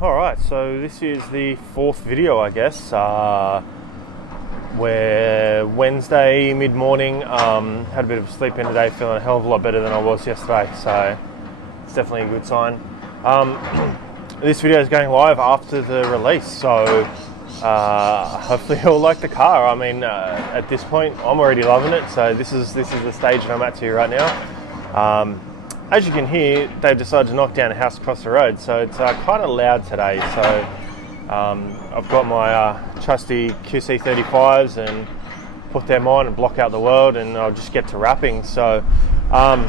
Alright, so this is the fourth video, I guess. We're Wednesday mid-morning, had a bit of a sleep in today, feeling a hell of a lot better than I was yesterday, so it's definitely a good sign. This video is going live after the release, so hopefully you'll like the car. I mean, at this point, I'm already loving it, so this is the stage that I'm at to right now. As you can hear, they've decided to knock down a house across the road, so it's kind of loud today. So I've got my trusty QC35s and put them on and block out the world, and I'll just get to wrapping. So, and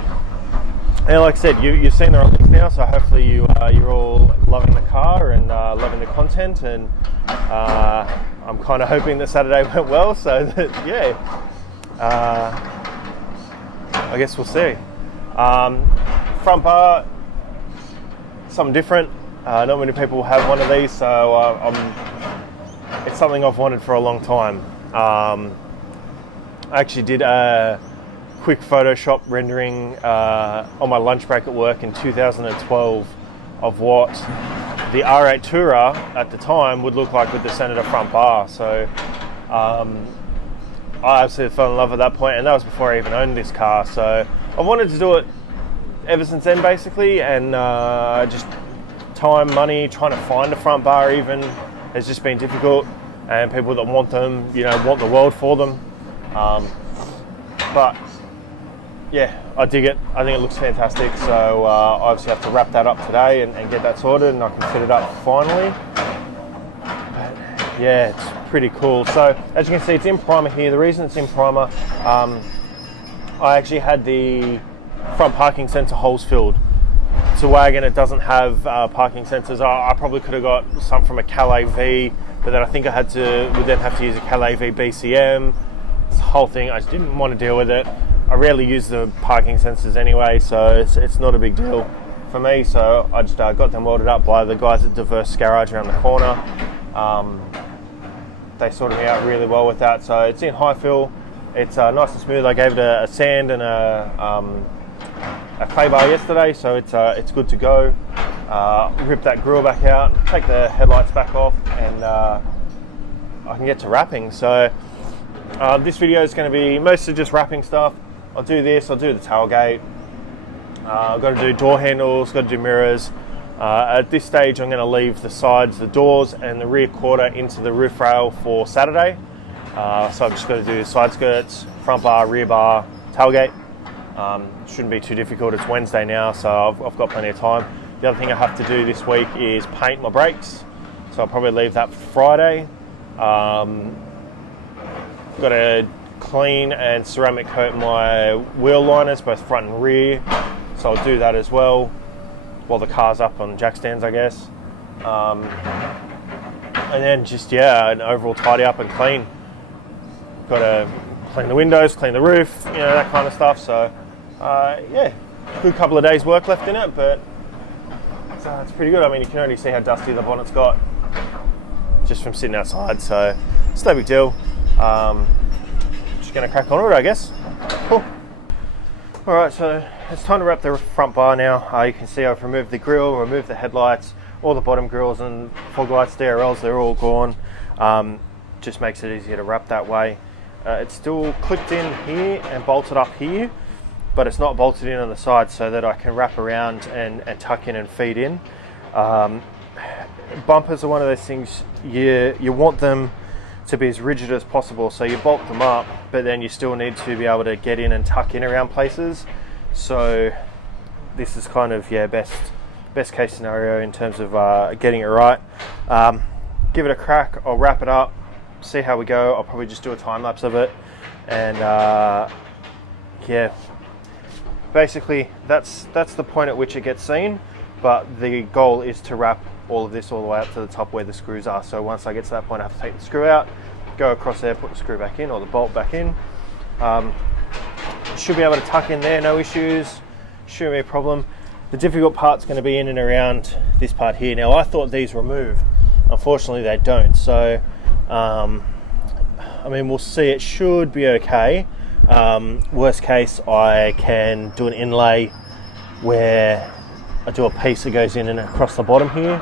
like I said, you've seen the release now, so hopefully you're all loving the car and loving the content. And I'm kind of hoping that Saturday went well, so that, yeah, I guess we'll see. Front bar, something different. Not many people have one of these, so it's something I've wanted for a long time. I actually did a quick Photoshop rendering on my lunch break at work in 2012 of what the R8 Tourer at the time would look like with the Senator front bar. So I absolutely fell in love at that point, and that was before I even owned this car. So I wanted to do it ever since then, basically, and just time, money, trying to find a front bar even has just been difficult, and people that want them, want the world for them. But yeah, I dig it. I think it looks fantastic. So I obviously have to wrap that up today and get that sorted, and I can fit it up finally. But yeah, it's pretty cool. So as you can see, it's in primer here. The reason it's in primer, I actually had the front parking sensor holes filled. It's a wagon, it doesn't have parking sensors. I probably could have got some from a Calais V, but then I think would then have to use a Calais V BCM. This whole thing, I just didn't want to deal with it. I rarely use the parking sensors anyway, so it's not a big deal for me. So I just got them welded up by the guys at Diverse Garage around the corner. They sorted me out really well with that. So it's in high fill. It's nice and smooth. I gave it a sand and a clay bar yesterday, so it's good to go. Rip that grill back out, take the headlights back off, and I can get to wrapping. So this video is going to be mostly just wrapping stuff. I'll do this, I'll do the tailgate. I've got to do door handles, got to do mirrors. At this stage, I'm going to leave the sides, the doors, and the rear quarter into the roof rail for Saturday. So I've just got to do side skirts, front bar, rear bar, tailgate. Shouldn't be too difficult. It's Wednesday now, so I've got plenty of time. The other thing I have to do this week is paint my brakes, so I'll probably leave that for Friday. Got to clean and ceramic coat my wheel liners, both front and rear, so I'll do that as well while the car's up on jack stands, I guess. And then just, an overall tidy up and clean. Got to clean the windows, clean the roof, that kind of stuff. So good couple of days work left in it, but it's pretty good. I mean, you can already see how dusty the bonnet's got just from sitting outside, so it's no big deal. Just gonna crack on with it, I guess. Cool. All right, so it's time to wrap the front bar now. You can see I've removed the grille, removed the headlights, all the bottom grills and fog lights, DRLs, they're all gone. Just makes it easier to wrap that way. It's still clipped in here and bolted up here, but it's not bolted in on the side, so that I can wrap around and tuck in and feed in. Bumpers are one of those things, you want them to be as rigid as possible, so you bolt them up, but then you still need to be able to get in and tuck in around places. So this is kind of best case scenario in terms of getting it right. Give it a crack, I'll wrap it up, see how we go. I'll probably just do a time lapse of it, and basically that's the point at which it gets seen, but the goal is to wrap all of this all the way up to the top where the screws are. So once I get to that point, I have to take the screw out, go across there, put the screw back in or the bolt back in. Should be able to tuck in there, no issues, shouldn't be a problem. The difficult part's going to be in and around this part here. Now I thought these were moved, unfortunately they don't, so I mean, we'll see. It should be okay. Worst case, I can do an inlay where I do a piece that goes in and across the bottom here,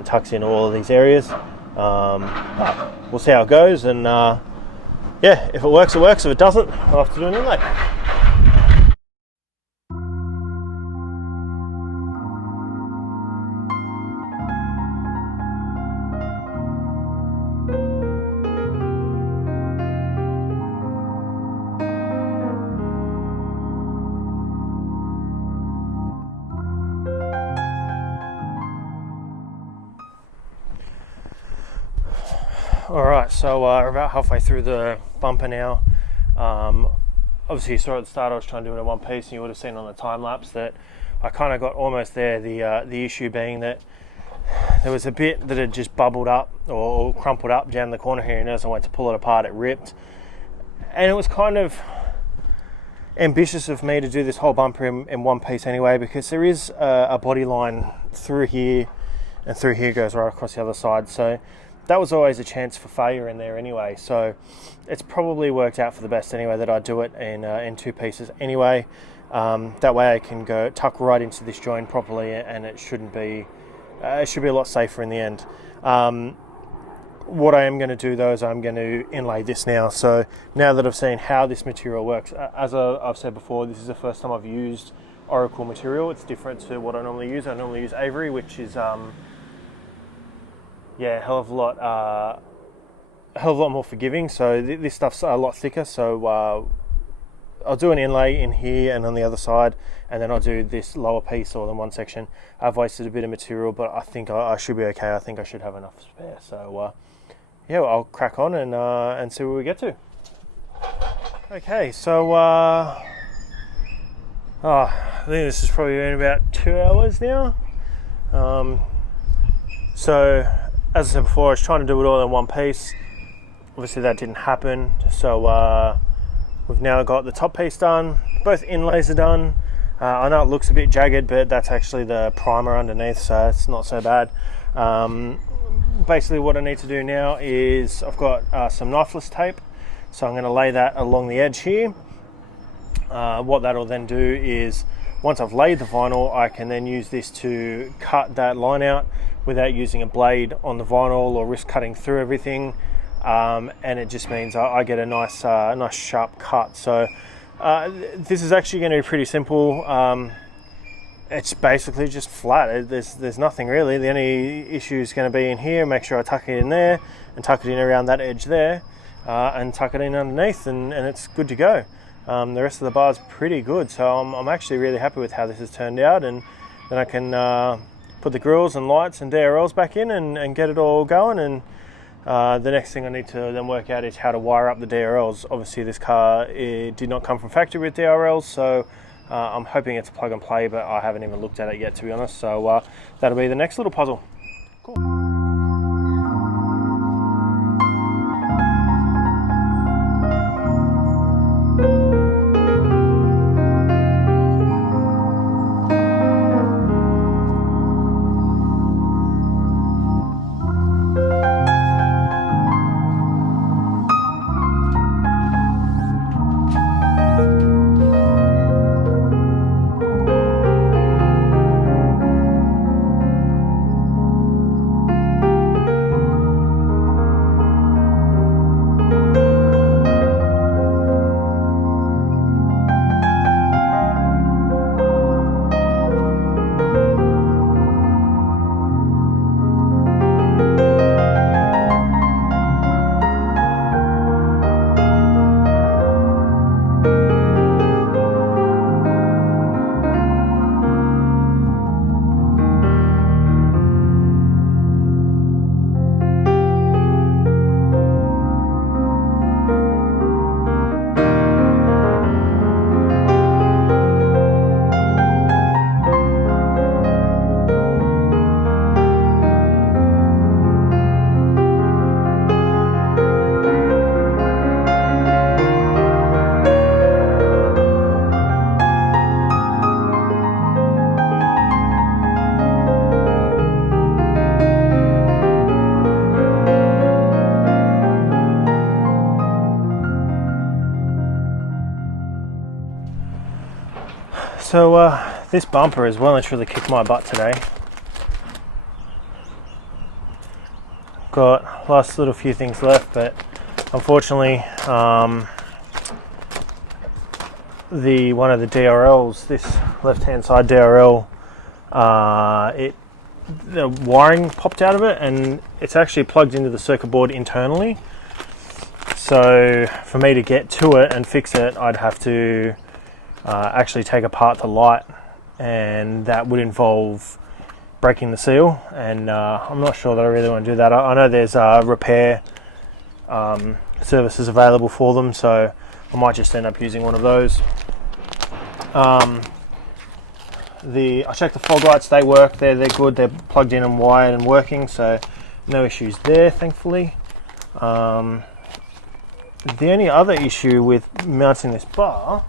it tucks in all of these areas. But we'll see how it goes, and yeah, if it works, it works. If it doesn't, I'll have to do an inlay. Alright, so we're about halfway through the bumper now. Obviously you saw at the start I was trying to do it in one piece, and you would have seen on the time lapse that I kind of got almost there. The issue being that there was a bit that had just bubbled up or crumpled up down the corner here, and as I went to pull it apart it ripped. And it was kind of ambitious of me to do this whole bumper in one piece anyway, because there is a body line through here, and through here goes right across the other side. So that was always a chance for failure in there anyway. So it's probably worked out for the best anyway that I do it in two pieces anyway. That way I can go tuck right into this joint properly, and it shouldn't be it should be a lot safer in the end. What I am going to do though is I'm going to inlay this now. So now that I've seen how this material works, as I've said before, this is the first time I've used orafol material. It's different to what I normally use. I normally use Avery, which is yeah, a hell of a lot more forgiving. So this stuff's a lot thicker. So I'll do an inlay in here and on the other side, and then I'll do this lower piece or the one section. I've wasted a bit of material, but I think I should be okay. I think I should have enough spare. So yeah, I'll crack on and see where we get to. Okay, so I think this is probably been about 2 hours now. So as I said before, I was trying to do it all in one piece. Obviously that didn't happen, so we've now got the top piece done. Both inlays are done. I know it looks a bit jagged, but that's actually the primer underneath, so it's not so bad. Basically what I need to do now is I've got some knifeless tape, so I'm going to lay that along the edge here. What that'll then do is, once I've laid the vinyl, I can then use this to cut that line out without using a blade on the vinyl or risk cutting through everything, and it just means I get a nice sharp cut. So this is actually going to be pretty simple. It's basically just flat. There's nothing really. The only issue is going to be in here. Make sure I tuck it in there and tuck it in around that edge there, and tuck it in underneath, and it's good to go. The rest of the bar is pretty good, so I'm actually really happy with how this has turned out, and then I can put the grills and lights and DRLs back in and get it all going. And the next thing I need to then work out is how to wire up the DRLs. Obviously this car, it did not come from factory with DRLs, so I'm hoping it's a plug and play, but I haven't even looked at it yet, to be honest. So that'll be the next little puzzle. Cool. So this bumper has well and truly kicked my butt today. got last little few things left, but unfortunately one of the DRLs, this left hand side DRL, the wiring popped out of it, and it's actually plugged into the circuit board internally. So for me to get to it and fix it, I'd have to actually take apart the light, and that would involve breaking the seal, and I'm not sure that I really want to do that. I know there's repair services available for them, so I might just end up using one of those. I checked the fog lights, they work, they're good, they're plugged in and wired and working, so no issues there, thankfully. The only other issue with mounting this bar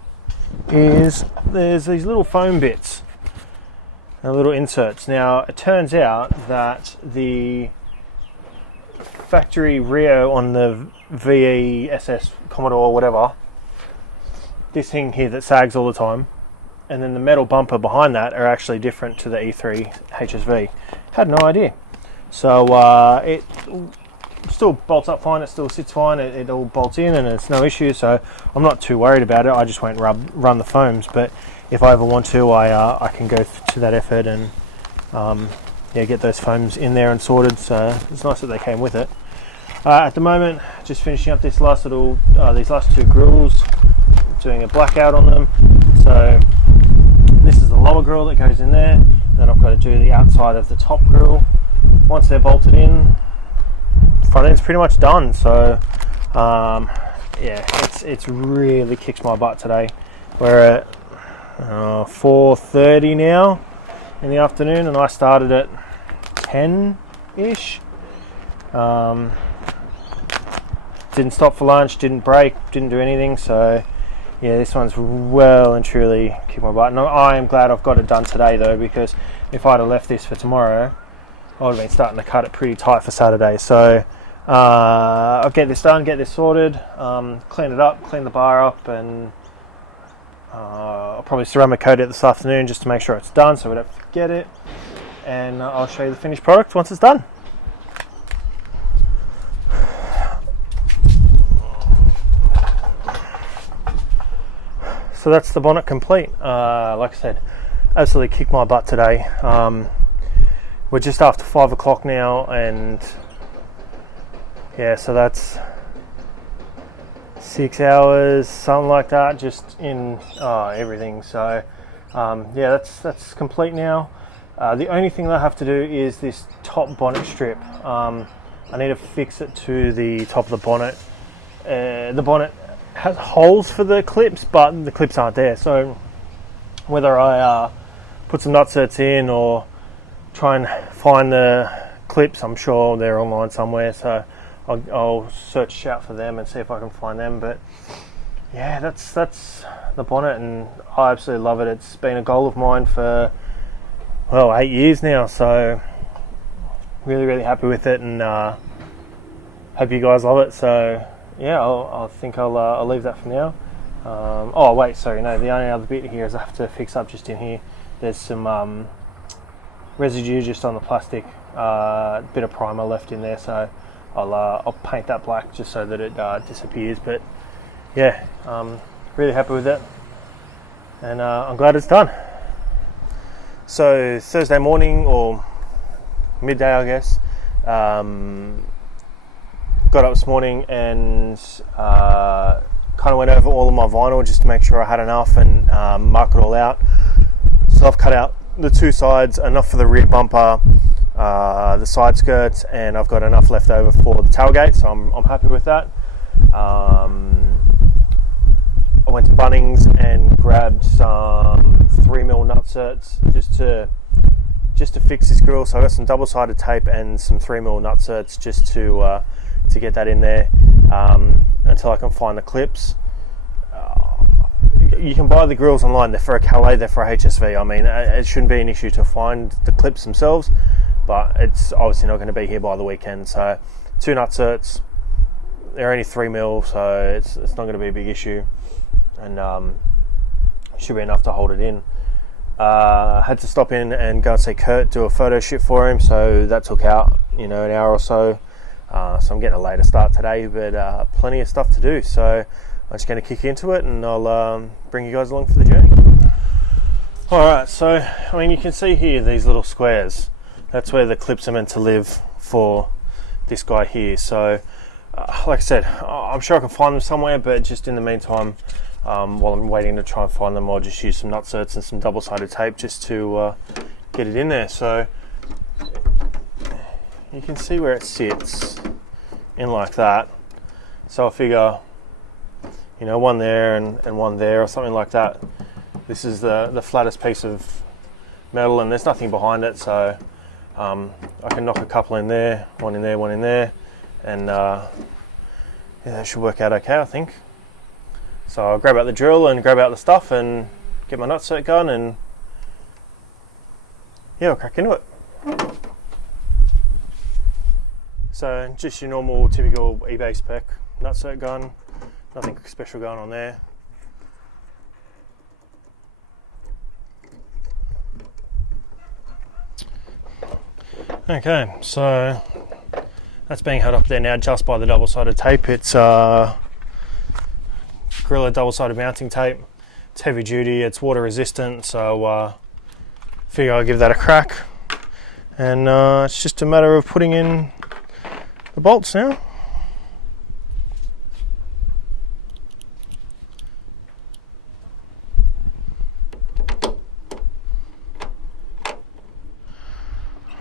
is there's these little foam bits, little inserts. Now it turns out that the factory Rio on the VE SS Commodore or whatever, this thing here that sags all the time, and then the metal bumper behind that are actually different to the E3 HSV. Had no idea. So it still bolts up fine, it still sits fine, it all bolts in and it's no issue, so I'm not too worried about it. I just won't run the foams, but if I ever want to, I can go to that effort and get those foams in there and sorted, so it's nice that they came with it. At the moment, just finishing up this last these last two grills, doing a blackout on them. So this is the lower grill that goes in there, then I've got to do the outside of the top grill. Once they're bolted in, front end's pretty much done. So it's really kicked my butt today. We're at 4:30 now in the afternoon, and I started at 10-ish. Didn't stop for lunch, didn't break, didn't do anything, so yeah, this one's well and truly kicked my butt. And I am glad I've got it done today though, because if I'd have left this for tomorrow, I would have been starting to cut it pretty tight for Saturday. So I'll get this done, get this sorted, clean it up, clean the bar up, and I'll probably ceramic coat it this afternoon just to make sure it's done so we don't forget it, and I'll show you the finished product once it's done. So that's the bonnet complete. Like I said, absolutely kicked my butt today. We're just after 5 o'clock now, and yeah, so that's 6 hours, something like that, just in everything. So yeah, that's complete now. The only thing that I have to do is this top bonnet strip. I need to fix it to the top of the bonnet. The bonnet has holes for the clips, but the clips aren't there. So whether I put some nutserts in or try and find the clips, I'm sure they're online somewhere. So I'll search out for them and see if I can find them. But yeah, that's the bonnet, and I absolutely love it. It's been a goal of mine for 8 years now. So really happy with it, and hope you guys love it. So yeah, I think I'll leave that for now. Oh wait, sorry, no, the only other bit here is I have to fix up just in here. There's some residue just on the plastic, bit of primer left in there, so I'll paint that black just so that it disappears. But yeah, really happy with it, and I'm glad it's done. So Thursday morning or midday, I guess, got up this morning and kind of went over all of my vinyl just to make sure I had enough, and mark it all out. So I've cut out the two sides, enough for the rear bumper, the side skirts, and I've got enough left over for the tailgate, so I'm happy with that. I went to Bunnings and grabbed some 3mm nutserts just to fix this grill. So I got some double-sided tape and some 3mm nutserts just to get that in there until I can find the clips. You can buy the grills online. They're for a Calais, they're for a HSV. I mean, it shouldn't be an issue to find the clips themselves, but it's obviously not going to be here by the weekend. So 2 nutserts, they're only 3mm, so it's not going to be a big issue, and should be enough to hold it in. Had to stop in and go and see Kurt, do a photo shoot for him, so that took out an hour or so. so I'm getting a later start today, but plenty of stuff to do. So I'm just going to kick into it, and I'll bring you guys along for the journey. Alright, so I mean, you can see here these little squares. That's where the clips are meant to live for this guy here. So like I said, I'm sure I can find them somewhere, but just in the meantime, while I'm waiting to try and find them, I'll just use some nutserts and some double-sided tape just to get it in there. So you can see where it sits in like that. So I figure, you know, one there and one there or something like that. This is the flattest piece of metal, and there's nothing behind it, so I can knock a couple in there, one in there, and yeah, that should work out okay, I think. So I'll grab out the drill and grab out the stuff and get my nutsert gun, and yeah, I'll crack into it. So just your normal, typical eBay spec nutsert gun, nothing special going on there. Okay, so that's being held up there now just by the double-sided tape. It's Gorilla double-sided mounting tape. It's heavy duty, it's water resistant, so figure I'll give that a crack. And it's just a matter of putting in the bolts now.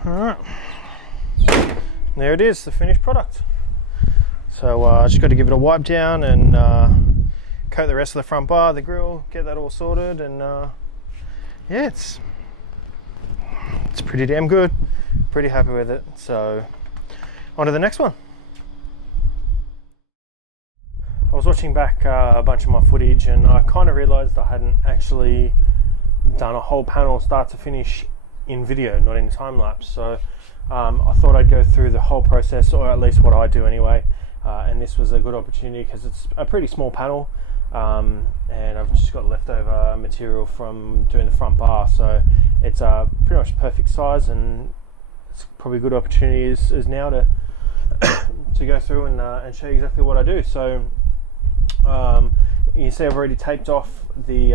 Alright, there it is, the finished product. So I just got to give it a wipe down and coat the rest of the front bar, the grille, get that all sorted, and yeah, it's pretty damn good. Pretty happy with it. So on to the next one. I was watching back a bunch of my footage, and I kind of realised I hadn't actually done a whole panel start to finish in video, not in time lapse. So I thought I'd go through the whole process, or at least what I do anyway, and this was a good opportunity because it's a pretty small panel, and I've just got leftover material from doing the front bar, so it's pretty much perfect size, and it's probably a good opportunity is now to to go through and show you exactly what I do. So you see I've already taped off the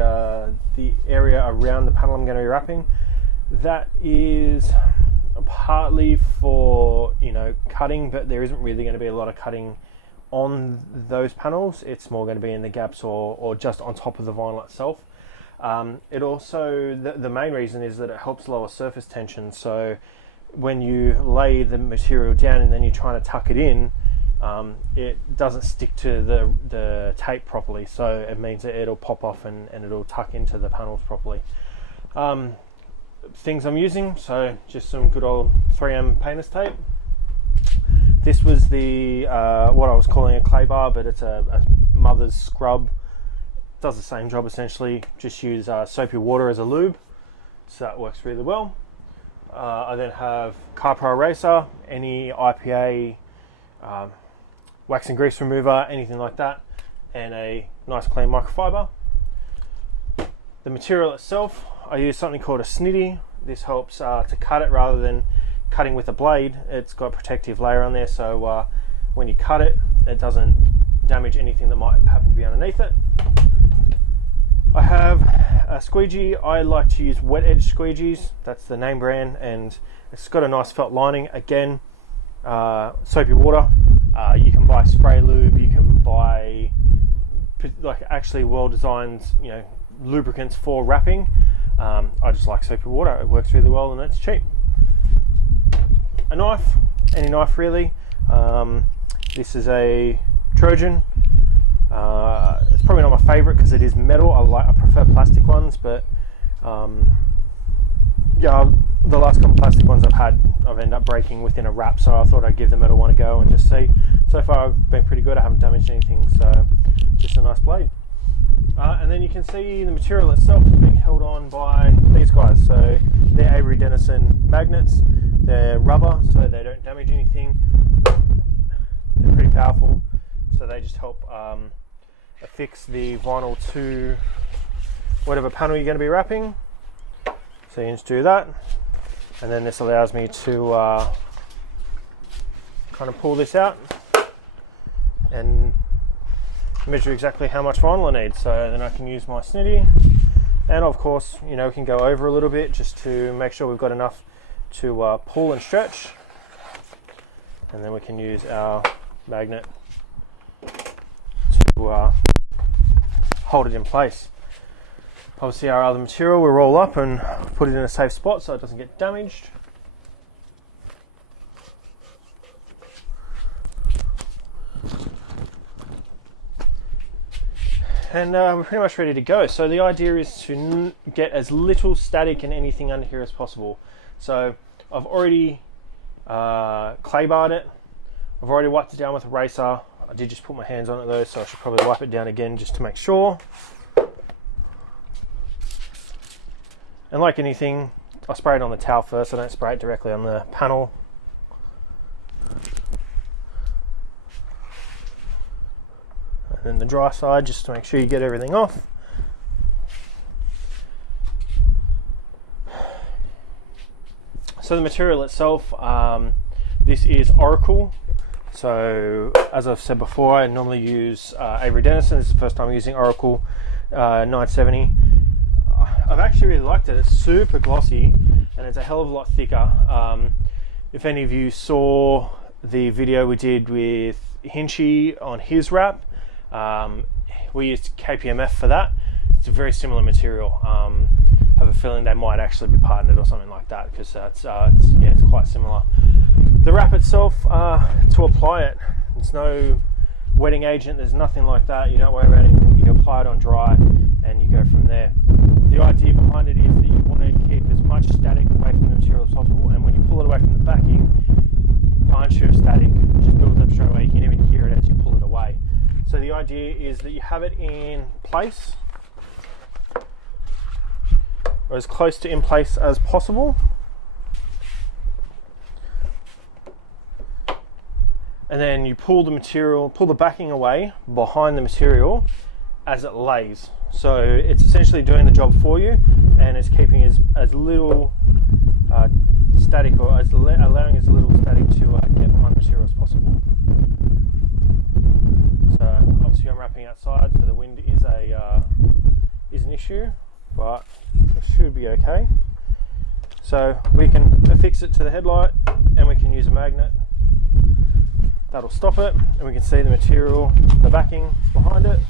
area around the panel I'm going to be wrapping. That is partly for, you know, cutting, but there isn't really going to be a lot of cutting on those panels. It's more going to be in the gaps or just on top of the vinyl itself. It also, the main reason is that it helps lower surface tension. So when you lay the material down and then you're trying to tuck it in, it doesn't stick to the tape properly. So it means that it'll pop off and it'll tuck into the panels properly. Things I'm using, so just some good old 3M painter's tape. This was the what I was calling a clay bar, but it's a mother's scrub. Does the same job essentially, just use soapy water as a lube, so that works really well. I then have Car Pro Eraser, any IPA, wax and grease remover, anything like that, and a nice clean microfiber. The material itself, I use something called a snitty. This helps to cut it rather than cutting with a blade. It's got a protective layer on there, so when you cut it, it doesn't damage anything that might happen to be underneath it. I have a squeegee. I like to use wet edge squeegees. That's the name brand, and it's got a nice felt lining. Again, soapy water. You can buy spray lube. You can buy like actually well-designed, you know, lubricants for wrapping. I just like soapy water. It works really well and it's cheap. A knife, any knife really. This is a Trojan. It's probably not my favorite because it is metal. I prefer plastic ones, but yeah, the last couple of plastic ones I've ended up breaking within a wrap, so I thought I'd give the metal one a go and just see. So far I've been pretty good. I haven't damaged anything, so just a nice blade. And then you can see the material itself is being held on by these guys. So they're Avery Dennison magnets. They're rubber, so they don't damage anything. They're pretty powerful, so they just help affix the vinyl to whatever panel you're going to be wrapping. So you just do that, and then this allows me to kind of pull this out and measure exactly how much vinyl I need, so then I can use my snitty, and of course, you know, we can go over a little bit just to make sure we've got enough to pull and stretch, and then we can use our magnet to hold it in place. Obviously our other material we'll roll up and put it in a safe spot so it doesn't get damaged. And we're pretty much ready to go. So the idea is to get as little static and anything under here as possible. So I've already clay barred it. I've already wiped it down with a eraser. I did just put my hands on it though, so I should probably wipe it down again just to make sure. And like anything, I spray it on the towel first. I don't spray it directly on the panel. And then the dry side, just to make sure you get everything off. So the material itself, this is orafol. So as I've said before, I normally use Avery Dennison. This is the first time I'm using orafol 970. I've actually really liked it. It's super glossy and it's a hell of a lot thicker. If any of you saw the video we did with Hinchy on his wrap, we used KPMF for that. It's a very similar material. I have a feeling they might actually be partnered or something like that, because it's quite similar. The wrap itself, to apply it, there's no wetting agent, there's nothing like that. You don't worry about anything. You apply it on dry and you go from there. The idea behind it is that you want to keep as much static away from the material as possible, and when you pull it away from the backing, a bunch of static just builds up straight away. You can even hear it as you pull it away. So the idea is that you have it in place, or as close to in place as possible, and then you pull the backing away behind the material as it lays. So it's essentially doing the job for you, and it's keeping as little static, or allowing as little static to get behind the material as possible. So obviously I'm wrapping outside, so the wind is an issue, but it should be okay. So we can affix it to the headlight, and we can use a magnet. That'll stop it, and we can see the material, the backing behind it.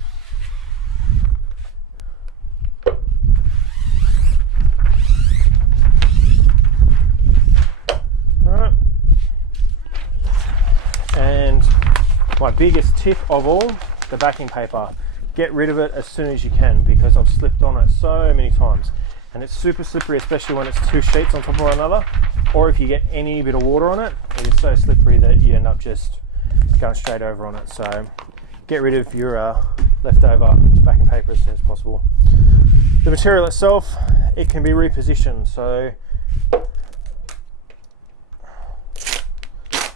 Alright. And my biggest tip of all, the backing paper. Get rid of it as soon as you can, because I've slipped on it so many times. And it's super slippery, especially when it's two sheets on top of one another, or if you get any bit of water on it, it is so slippery that you end up just going straight over on it. So get rid of your leftover backing paper as soon as possible. The material itself, it can be repositioned, so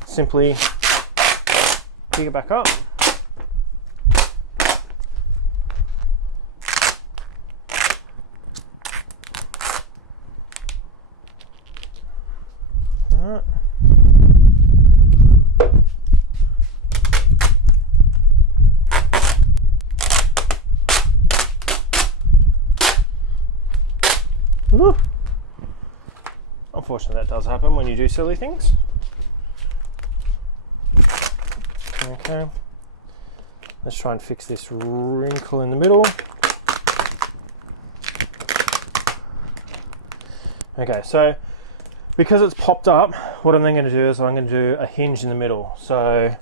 simply pick it back up, alright. Woo. Unfortunately, that does happen when you do silly things. Okay, let's try and fix this wrinkle in the middle. Okay, so because it's popped up, what I'm then going to do is I'm going to do a hinge in the middle. So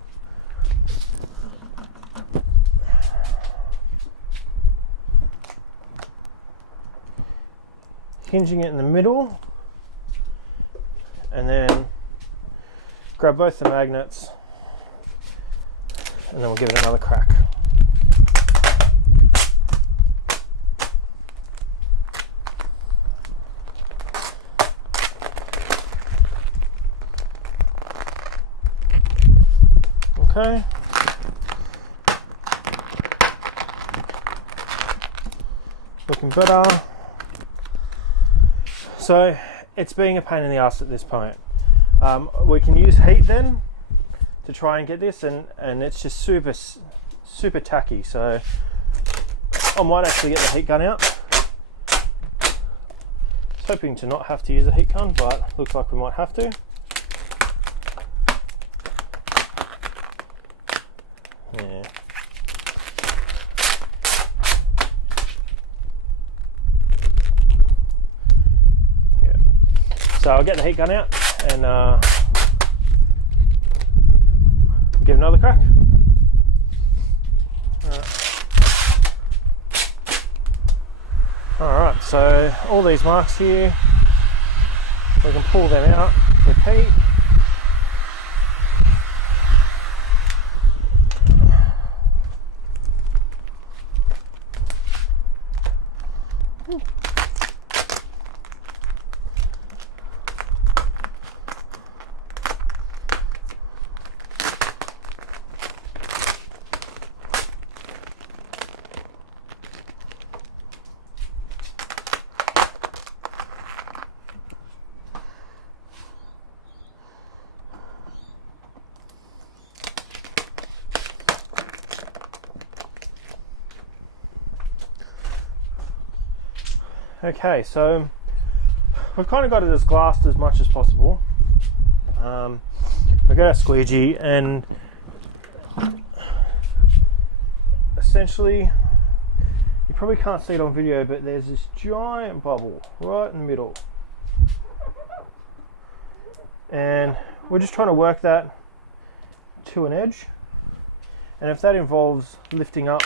hinging it in the middle, and then grab both the magnets, and then we'll give it another crack. Okay. Looking better. So it's being a pain in the ass at this point. We can use heat then to try and get this, and it's just super tacky. So I might actually get the heat gun out. Hoping to not have to use a heat gun, but looks like we might have to. Yeah. So I'll get the heat gun out and give it another crack. Alright, so all these marks here, we can pull them out with heat. Okay, so we've kind of got it as glassed as much as possible. We got our squeegee, and essentially, you probably can't see it on video, but there's this giant bubble right in the middle. And we're just trying to work that to an edge. And if that involves lifting up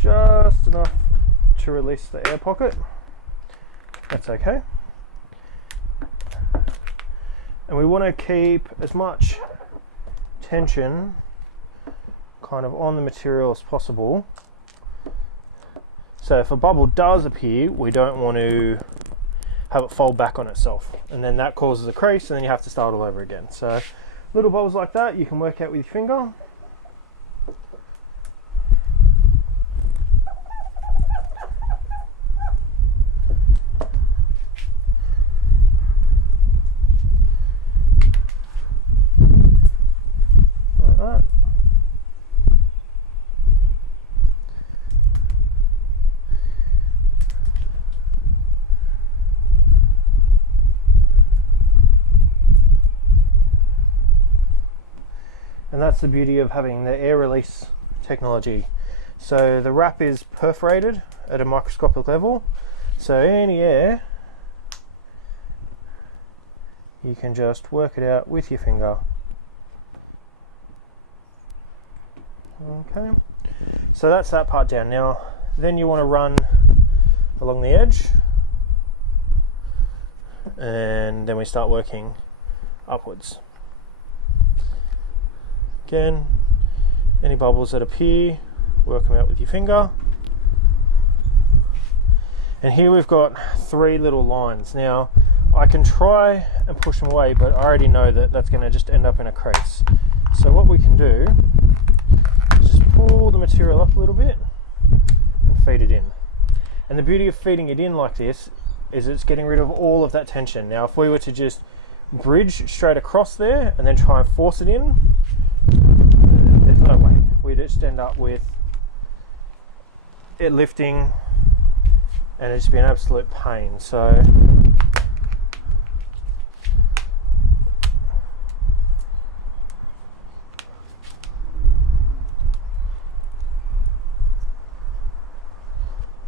just enough to release the air pocket, that's okay. And we want to keep as much tension kind of on the material as possible. So if a bubble does appear, we don't want to have it fold back on itself, and then that causes a crease, and then you have to start all over again. So little bubbles like that you can work out with your finger. And that's the beauty of having the air release technology. So the wrap is perforated at a microscopic level, so any air, you can just work it out with your finger. Okay, so that's that part down. Now then you want to run along the edge, and then we start working upwards. Again, any bubbles that appear, work them out with your finger. And here we've got 3 little lines. Now, I can try and push them away, but I already know that that's going to just end up in a crease. So what we can do is just pull the material up a little bit and feed it in. And the beauty of feeding it in like this is it's getting rid of all of that tension. Now, if we were to just bridge straight across there and then try and force it in, there's no way. We just end up with it lifting and it's been an absolute pain. So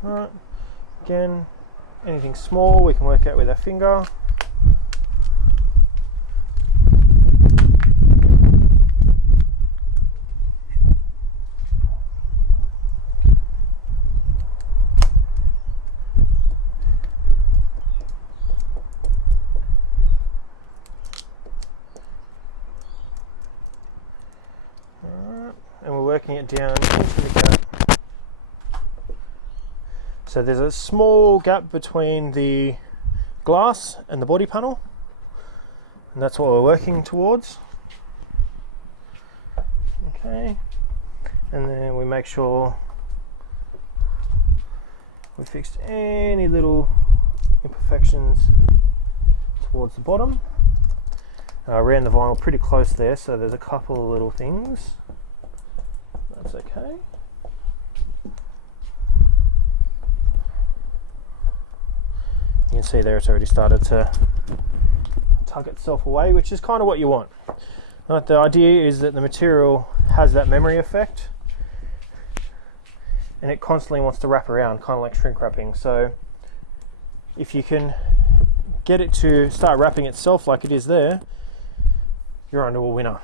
alright, again, anything small we can work out with our finger. And we're working it down into the gap. So there's a small gap between the glass and the body panel, and that's what we're working towards. Okay, and then we make sure we fixed any little imperfections towards the bottom, I ran the vinyl pretty close there, so there's a couple of little things. That's okay. You can see there it's already started to tuck itself away, which is kind of what you want. Right, the idea is that the material has that memory effect and it constantly wants to wrap around, kind of like shrink wrapping. So if you can get it to start wrapping itself like it is there, you're onto a winner.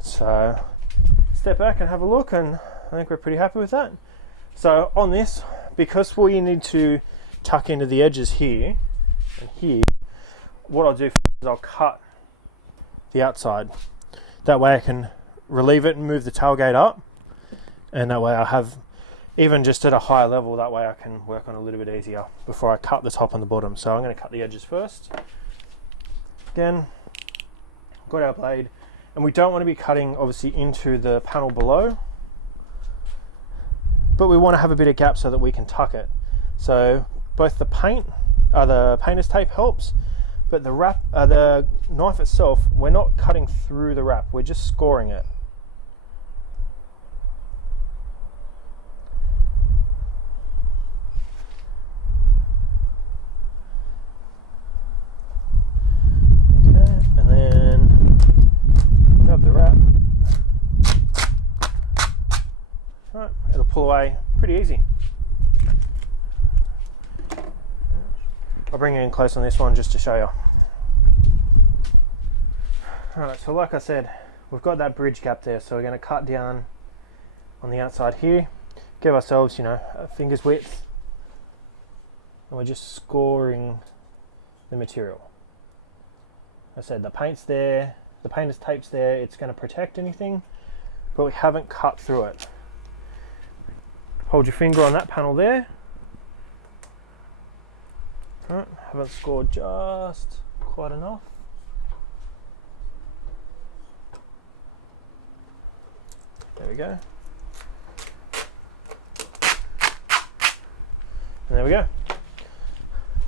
So step back and have a look, and I think we're pretty happy with that. So on this, because we need to tuck into the edges here and here, what I'll do is I'll cut the outside. That way I can relieve it and move the tailgate up, and that way I have, even just at a higher level, that way I can work on a little bit easier before I cut the top and the bottom. So I'm going to cut the edges first. Again, got our blade, and we don't want to be cutting obviously into the panel below, but we want to have a bit of gap so that we can tuck it. So both the painter's tape helps, but the knife itself, we're not cutting through the wrap, we're just scoring it. Okay, and then grab the wrap. Right, it'll pull away pretty easy. I'll bring you in close on this one just to show you. Alright, so like I said, we've got that bridge gap there, so we're going to cut down on the outside here, give ourselves, a finger's width, and we're just scoring the material. Like I said, the paint's there, the painter's tape's there, it's going to protect anything, but we haven't cut through it. Hold your finger on that panel there. Right, haven't scored just quite enough. There we go. And there we go.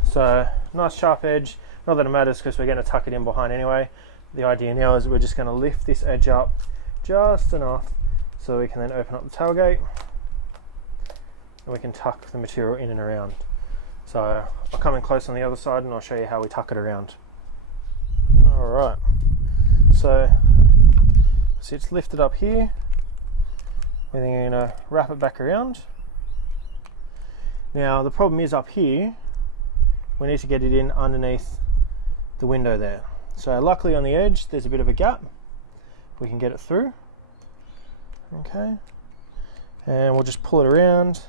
So nice sharp edge. Not that it matters because we're going to tuck it in behind anyway. The idea now is we're just going to lift this edge up just enough so we can then open up the tailgate and we can tuck the material in and around. So I'll come in close on the other side and I'll show you how we tuck it around. Alright, so it's lifted up here. We're then going to wrap it back around. Now the problem is up here, we need to get it in underneath the window there. So luckily on the edge there's a bit of a gap. We can get it through. Okay, and we'll just pull it around,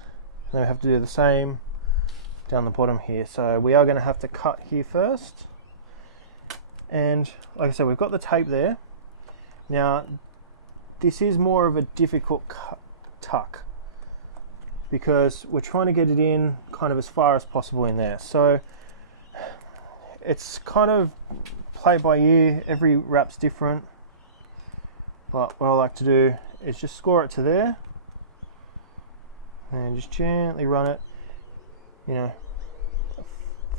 and then we have to do the same down the bottom here. So we are going to have to cut here first, and like I said, we've got the tape there. Now this is more of a difficult tuck because we're trying to get it in kind of as far as possible in there. So it's kind of play by ear, every wrap's different, but what I like to do is just score it to there and just gently run it,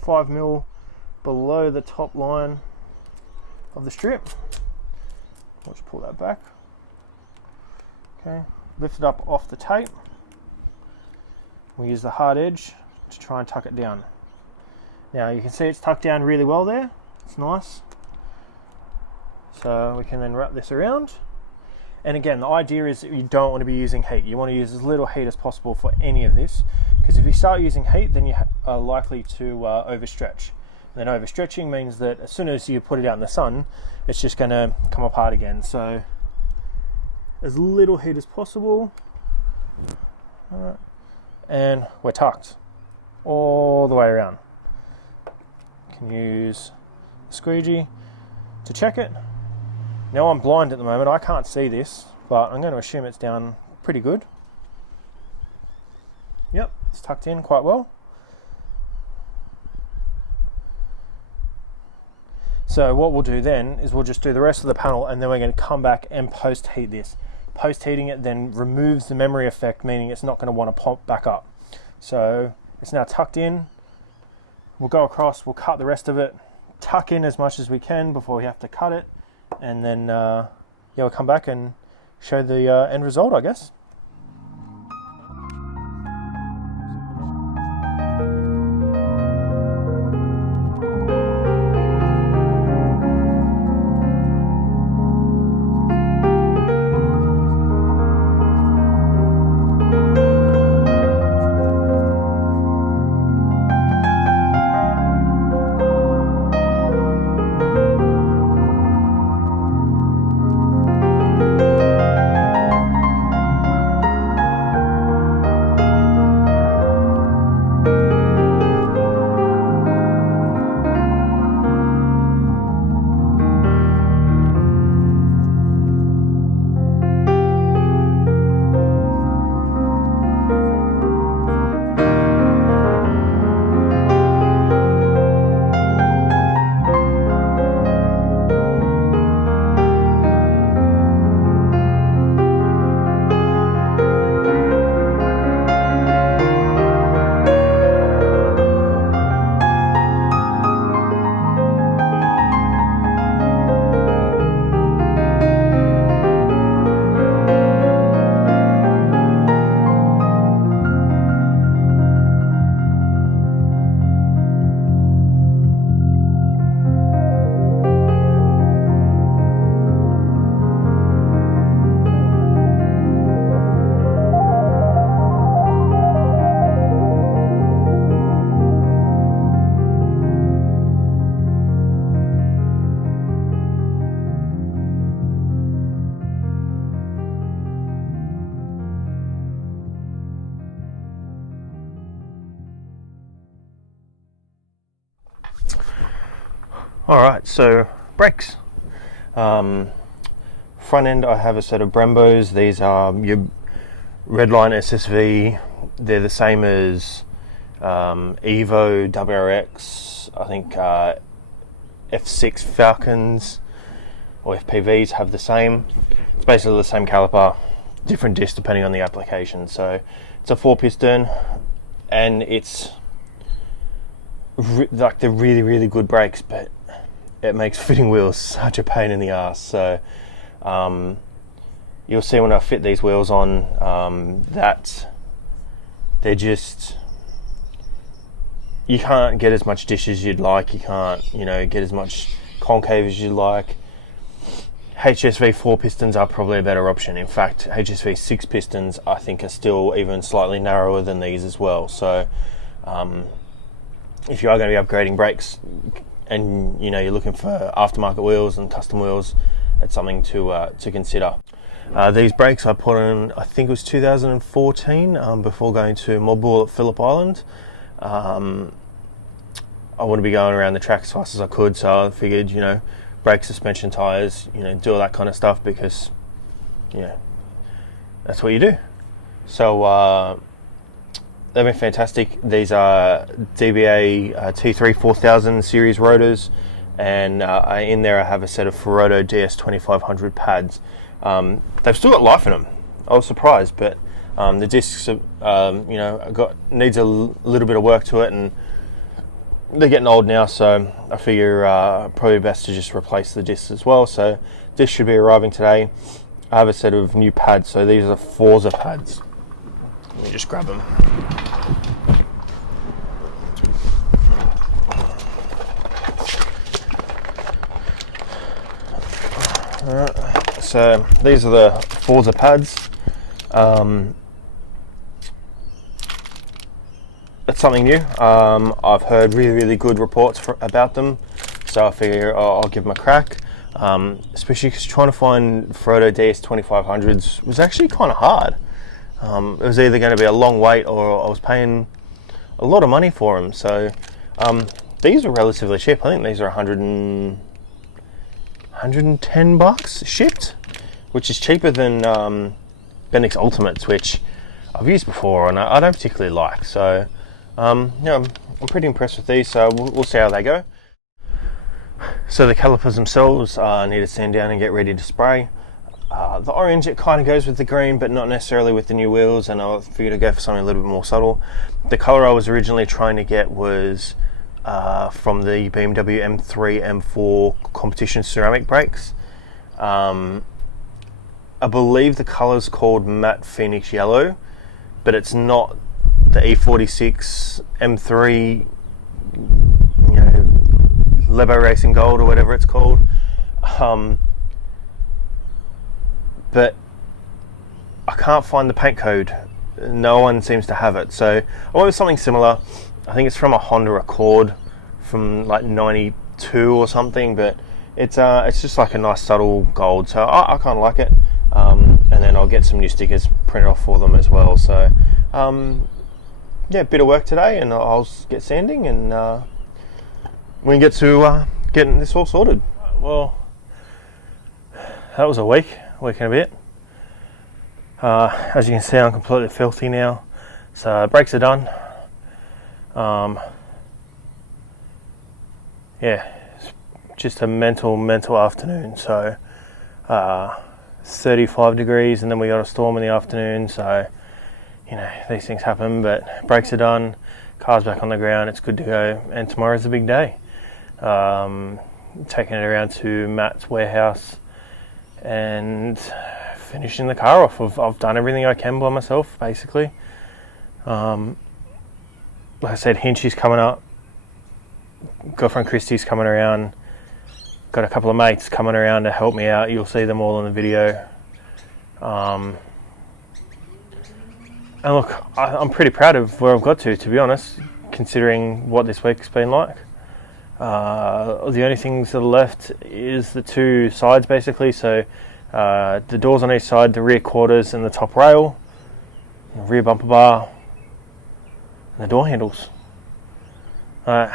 5 mil below the top line of the strip. I'll just pull that back. Okay, lift it up off the tape. We use the hard edge to try and tuck it down. Now you can see it's tucked down really well there. It's nice. So we can then wrap this around. And again, the idea is that you don't want to be using heat. You want to use as little heat as possible for any of this, because if you start using heat, then you are likely to overstretch. And then overstretching means that as soon as you put it out in the sun, it's just going to come apart again. So as little heat as possible. All right. And we're tucked all the way around. You can use a squeegee to check it. Now I'm blind at the moment, I can't see this, but I'm going to assume it's down pretty good. Yep, it's tucked in quite well. So what we'll do then is we'll just do the rest of the panel, and then we're going to come back and post heat this. Post heating it then removes the memory effect, meaning it's not going to want to pop back up. So it's now tucked in. We'll go across, we'll cut the rest of it, tuck in as much as we can before we have to cut it, and then yeah, we'll come back and show the end result, I guess. Alright, so brakes. Front end I have a set of Brembos. These are your Redline SSV. They're the same as Evo, WRX, I think F6 Falcons or FPVs have the same. It's basically the same caliper, different disc depending on the application. So it's a 4-piston, and it's like they're really good brakes, but it makes fitting wheels such a pain in the ass. So you'll see when I fit these wheels on that they're just, you can't get as much dish as you'd like, you can't, you know, get as much concave as you'd like. HSV 4 pistons are probably a better option. In fact, HSV 6 pistons I think are still even slightly narrower than these as well. So if you are going to be upgrading brakes and you know you're looking for aftermarket wheels and custom wheels, it's something to consider. These brakes I put on, I think it was 2014, before going to Mob at Phillip Island. I want to be going around the track as fast as I could, so I figured, you know, brake, suspension, tyres, you know, do all that kind of stuff because, you know, that's what you do. So they've been fantastic. These are DBA T3 4000 series rotors, and in there I have a set of Ferodo DS2500 pads. They've still got life in them. I was surprised, but the discs, you know, needs a little bit of work to it, and they're getting old now, so I figure probably best to just replace the discs as well. So this should be arriving today. I have a set of new pads, so these are Forza pads. Let me just grab them. Alright, so these are the Forza pads. It's something new. I've heard really good reports about them, so I figure I'll give them a crack. Especially because trying to find Ferodo DS2500s was actually kind of hard. It was either going to be a long wait or I was paying a lot of money for them. So these are relatively cheap. I think these are 110 bucks shipped, which is cheaper than Bendix Ultimates, which I've used before and I don't particularly like. So yeah, I'm pretty impressed with these, so we'll see how they go. So the calipers themselves need to sand down and get ready to spray. The orange, it kind of goes with the green, but not necessarily with the new wheels, and I figured I'd go for something a little bit more subtle. The colour I was originally trying to get was from the BMW M3, M4 competition ceramic brakes. I believe the colour's called Matte Phoenix Yellow, but it's not the E46 M3, you know, Lebo Racing Gold or whatever it's called. But I can't find the paint code. No one seems to have it. So I went with something similar. I think it's from a Honda Accord from like 92 or something, but it's just like a nice subtle gold. So I kind of like it. And then I'll get some new stickers printed off for them as well. So yeah, bit of work today, and I'll get sanding, and we can get to getting this all sorted. Well, that was a week and a bit. As you can see, I'm completely filthy now. So brakes are done. Yeah, it's just a mental afternoon. So 35 degrees, and then we got a storm in the afternoon. So you know, these things happen, but brakes are done, car's back on the ground, it's good to go, and tomorrow's a big day. Taking it around to Matt's warehouse and finishing the car off. I've done everything I can by myself, basically. Like I said, Hinchy's coming up, girlfriend Christy's coming around, got a couple of mates coming around to help me out. You'll see them all in the video. And look, I'm pretty proud of where I've got to be honest, considering what this week's been like. The only things that are left is the two sides, basically. So the doors on each side, the rear quarters and the top rail, the rear bumper bar, and the door handles. We're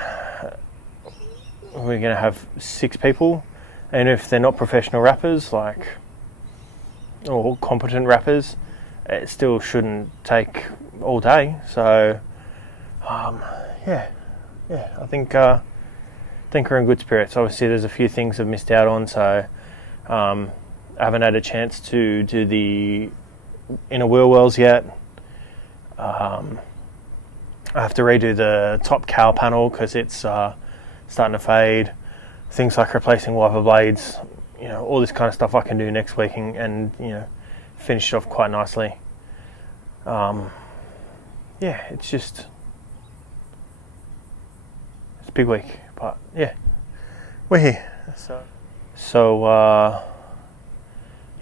going to have 6 people, and if they're not professional wrappers, or competent wrappers, it still shouldn't take all day. So yeah, I think we're in good spirits. Obviously there's a few things I've missed out on, so I haven't had a chance to do the inner wheel wells yet. I have to redo the top cowl panel because it's starting to fade. Things like replacing wiper blades, you know, all this kind of stuff I can do next week, and you know, finish it off quite nicely. Yeah, it's a big week, but yeah, we're here. So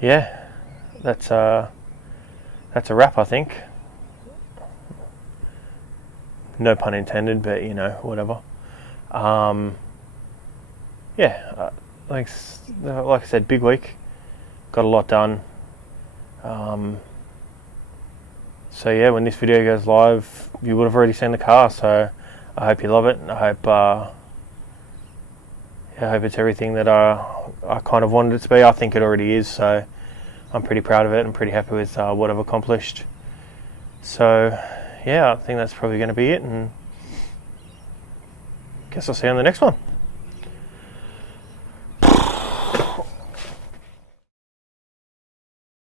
yeah, that's a wrap, I think. No pun intended, but you know, whatever. Yeah, like I said, big week. Got a lot done. So yeah, when this video goes live, you would have already seen the car. So I hope you love it. I hope it's everything that I kind of wanted it to be. I think it already is. So I'm pretty proud of it and pretty happy with what I've accomplished. So yeah, I think that's probably going to be it, and guess I'll see you on the next one.